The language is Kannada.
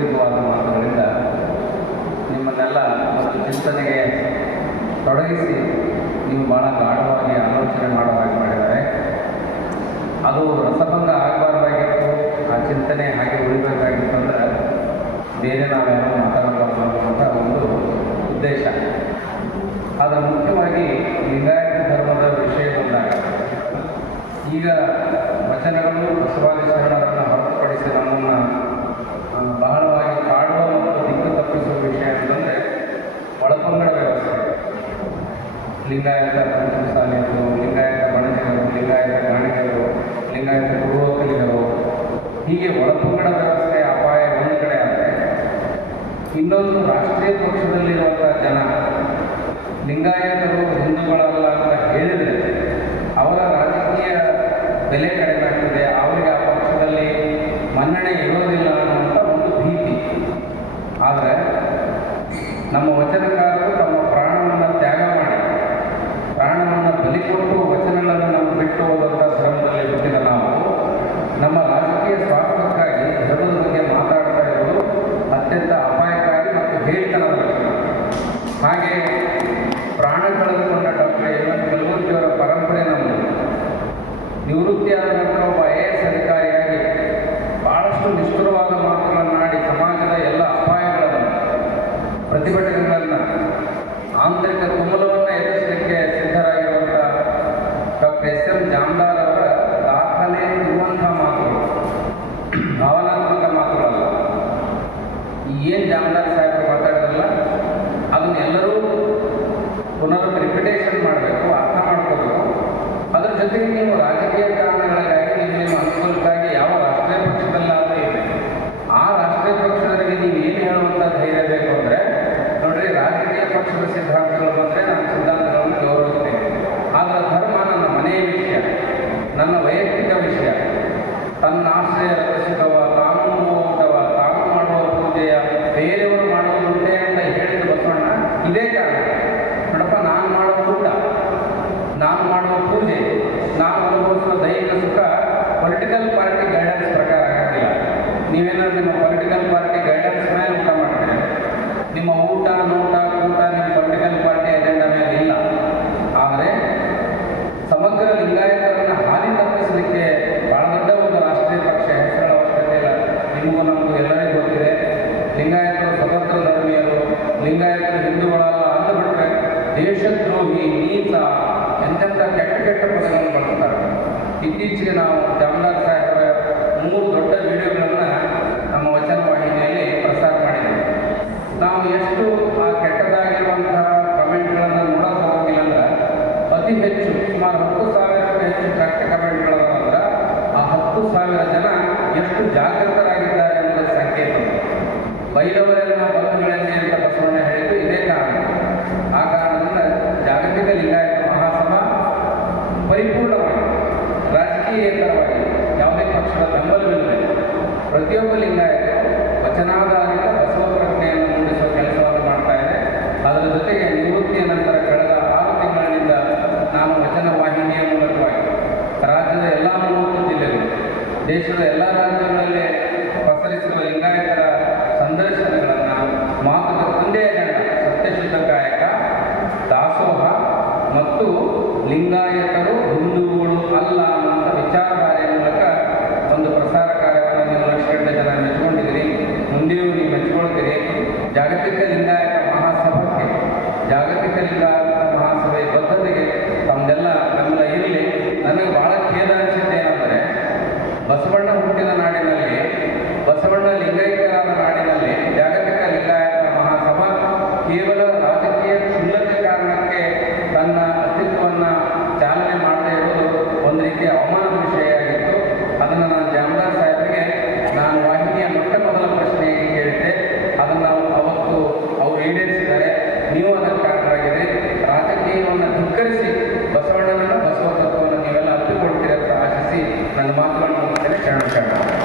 ಸುದೀರ್ಘವಾದ ಮಾತುಗಳಿಂದ ನಿಮ್ಮನ್ನೆಲ್ಲ ಮತ್ತು ಚಿಂತನೆಗೆ ತೊಡಗಿಸಿ ನೀವು ಭಾಳ ಗಾಢವಾಗಿ ಆಲೋಚನೆ ಮಾಡೋ ಮಾಡಿದ್ದಾರೆ. ಅದು ರಸಭಂಗ ಆಗಬಾರ್ದಾಗಿತ್ತು ಆ ಚಿಂತನೆ ಹಾಗೆ ಉಳಿಬೇಕಾಗಿತ್ತು ಅಂದರೆ ಬೇರೆ ನಾವೇನೋ ಮಾತಾಡಬಾರ್ದು ಅನ್ನುವಂಥ ಒಂದು ಉದ್ದೇಶ. ಆದರೆ ಮುಖ್ಯವಾಗಿ ಲಿಂಗಾಯತ ಧರ್ಮದ ವಿಷಯ ಬಂದಾಗ ಈಗ ವಚನಗಳು ಬಸವಾದಿ ಶರಣರನ್ನು ಹೊರತುಪಡಿಸಿ ನಮ್ಮನ್ನು ಆ, ಬಹಳವಾಗಿ ಕಾಡುವ ಮತ್ತು ದಿಕ್ಕು ತಪ್ಪಿಸುವ ವಿಷಯ ಅಂತಂದರೆ ಒಳಪಂಗಡ ವ್ಯವಸ್ಥೆ ಲಿಂಗಾಯತ ಪಂಚಮಸಾಲಿಯರು, ಲಿಂಗಾಯತ ಬಣಜಿಗರು ಲಿಂಗಾಯತ ಗಾಣಿಗರು ಲಿಂಗಾಯತ ಗುರುವಕಲಿಗರು ಹೀಗೆ ಒಳಪಂಗಡ ವ್ಯವಸ್ಥೆ ಅಪಾಯ ಒಂದು ಕಡೆ ಆದರೆ ಇನ್ನೊಂದು ರಾಷ್ಟ್ರೀಯ ಪಕ್ಷದಲ್ಲಿರುವಂಥ ಜನ ಲಿಂಗಾಯತರು ಹಿಂದೂಗಳಲ್ಲ ಅಂತ ಹೇಳಿದರೆ ಅವರ ರಾಜಕೀಯ ಬೆಲೆ ಕಡಿಮೆ ಆಗ್ತದೆ ಅವರಿಗೆ ಆ ಪಕ್ಷದಲ್ಲಿ ಮನ್ನಣೆ ಇರೋದಿಲ್ಲ ಅನ್ನುವಂಥ ಒಂದು ಭೀತಿ. ಆದರೆ ನಮ್ಮ ವಚನಕಾರರು ತಮ್ಮ ವಚನಗಳನ್ನು ನಾವು ಬಿಟ್ಟು ಹೋದಂಥ ಶ್ರಮದಲ್ಲಿ ಹುಟ್ಟಿದ ನಾವು. ನಮ್ಮ ರಾಜಕೀಯ ಸ್ವಾರ್ಥಕ್ಕಾಗಿ ಧರ್ಮದ ಬಗ್ಗೆ ಮಾತಾಡ್ತಾ ಇರೋದು ಅತ್ಯಂತ ಅಪಾಯಕಾರಿ ಮತ್ತು ಲಕ್ಷಣ. ಹಾಗೆ ಪ್ರಾಣ ಕಳೆದುಕೊಂಡ ಡಾಕ್ಟರ್ ಎಂ ಎನ್ ಕಲಬುರ್ಗಿಯವರ ಪರಂಪರೆ ನಮ್ಮದು. ನಿವೃತ್ತಿಯಾದ ನಂತರ ಒಬ್ಬ ಐ ಎ ಎಸ್ ಅಧಿಕಾರಿಯಾಗಿ ಭಾಳಷ್ಟು ನಿಷ್ಠುರವಾದ ಮಾತುಗಳನ್ನಾಡಿ ಜಾಮದಾರ್ ಅವರ ದಾಖಲೆ ಇರುವಂಥ ಮಾತುಗಳು, ಭಾವನಾತ್ಮಕ ಮಾತುಗಳಲ್ಲ. ಏನು ಜಾಮದಾರ್ ಸಾಹೇಬರು ಮಾತಾಡಿರಲ್ಲ ಅದನ್ನ ಎಲ್ಲರೂ ಪುನರ್ ರಿಪಿಟೇಷನ್ ಮಾಡಬೇಕು, ಅರ್ಥ ಮಾಡ್ಕೋಬೇಕು. ಅದ್ರ ಜೊತೆಗೆ ನೀವು ರಾಜಕೀಯ ಕಾರಣಗಳಿಗಾಗಿ ನಿಮ್ಮ ನಿಮ್ಮ ಅನುಕೂಲಕ್ಕಾಗಿ ಯಾವ ರಾಷ್ಟ್ರೀಯ ಪಕ್ಷದಲ್ಲಾದರೂ ಇದೆ ಆ ರಾಷ್ಟ್ರೀಯ ಪಕ್ಷದವರಿಗೆ ನೀವು ಏನು ಹೇಳುವಂಥ ಧೈರ್ಯ ಬೇಕು ಅಂದರೆ, ನೋಡ್ರಿ, ರಾಜಕೀಯ ಪಕ್ಷದ ಸಿದ್ಧಾಂತಗಳು ಲಿಂಗಾಯತರು ಹಿಂದೂಗಳಲ್ಲ ಅಂದುಬಿಟ್ರೆ ದೇಶದ್ರೋಹಿ ನೀಚ ಎಂತೆಂಥ ಕೆಟ್ಟ ಕೆಟ್ಟ ಪದಗಳನ್ನು ಬಳಸ್ತಾರೆ. ಇತ್ತೀಚೆಗೆ ನಾವು ಜಾಮದಾರ್ ಸಾಹೇಬರ ಮೂರು ದೊಡ್ಡ ವಿಡಿಯೋಗಳನ್ನು ನಮ್ಮ ವಚನ ವಾಹಿನಿಯಲ್ಲಿ ಪ್ರಸಾರ ಮಾಡಿದ್ದೇವೆ. ನಾವು ಎಷ್ಟು ಆ ಕೆಟ್ಟದಾಗಿರುವಂತಹ ಕಮೆಂಟ್ಗಳನ್ನು ನೋಡೋಕೆ ಹೋಗಿಲ್ಲ ಅಂದ್ರೆ ಅತಿ ಹೆಚ್ಚು ಸುಮಾರು ಹತ್ತು ಸಾವಿರಕ್ಕೂ ಹೆಚ್ಚು ಕೆಟ್ಟ ಕಮೆಂಟ್ಗಳಂದ್ರೆ ಆ ಹತ್ತು ಸಾವಿರ ಜನ ಎಷ್ಟು ಜಾಗೃತರಾಗಿದ್ದಾರೆ ಅನ್ನೋದಕ್ಕೆ ಸಂಕೇತ ಬೈದವರೆಲ್ಲ ಬಂಧುಗಳಲ್ಲಿ ಅಂತ ಬಸವಣ್ಣ ಹೇಳಿದ್ದು ಇದೇ ಕಾರಣ ಆ ಕಾರಣದಿಂದ ಜಾಗತಿಕ ಲಿಂಗಾಯತ ಮಹಾಸಭಾ ಪರಿಪೂರ್ಣವಾಗಿ ರಾಜಕೀಯೇತರವಾಗಿ ಯಾವುದೇ ಪಕ್ಷದ ಬೆಂಬಲವಿಲ್ಲದೆ. ಪ್ರತಿಯೊಬ್ಬ ಲಿಂಗಾಯತ ವಚನಾಧಾರಿತ ಬಸವ ಪ್ರಜ್ಞೆಯನ್ನು ಮೂಡಿಸುವ ಕೆಲಸವನ್ನು ಮಾಡ್ತಾ ಇದೆ. ಅದರ ಜೊತೆಗೆ ನಿವೃತ್ತಿಯ ನಂತರ ಕಳೆದ ಆರು ತಿಂಗಳಿನಿಂದ ನಾನು ವಚನ ವಾಹಿನಿಯ ಮೂಲಕವಾಗಿ ರಾಜ್ಯದ ಎಲ್ಲ ಮೂವತ್ತು ಜಿಲ್ಲೆಗಳು, ದೇಶದ ಎಲ್ಲ ರಾಜ್ಯಗಳಲ್ಲಿ ಪಸರಿಸಿರುವ ಲಿಂಗಾಯತರ ಸಂದರ್ಶನಗಳನ್ನು ಮಾತುಕತೆ ಒಂದೇ ಜನ ಸತ್ಯಶುದ್ಧ ಗಾಯಕ ದಾಸೋಹ ಮತ್ತು ಲಿಂಗಾಯತರು ಹಿಂದೂಗಳು ಅಲ್ಲ ಅಂತ ವಿಚಾರಧಾರೆಯ ಮೂಲಕ ಒಂದು ಪ್ರಸಾರ ಕಾರ್ಯವನ್ನು ನೀವು ಜನ ಮೆಚ್ಕೊಂಡಿದ್ದೀರಿ. ಮುಂದೆಯೂ ನೀವು ಮೆಚ್ಕೊಳ್ತೀರಿ. ಜಾಗತಿಕ ಲಿಂಗಾಯತ ಮಹಾಸಭಕ್ಕೆ, ಜಾಗತಿಕ ಲಿಂಗಾಯತ ಮಹಾಸಭೆ ಬದ್ಧತೆಗೆ ತಮ್ಮದೆಲ್ಲ ಬೆಂಬಲ ಇರಲಿ. ನನಗೆ ಬಹಳ ಖೇದ ಅನಿಸುತ್ತೆ ಏನಂದರೆ ಬಸವಣ್ಣ ಹುಟ್ಟಿದ ನಾಡಿನಲ್ಲಿ, ಬಸವಣ್ಣ ಲಿಂಗೈಕ್ಯರಾದ ನಾಡಿನಲ್ಲಿ ಜಾಗತಿಕ ಲಿಂಗಾಯತ ಮಹಾಸಭಾ ಕೇವಲ রাখেন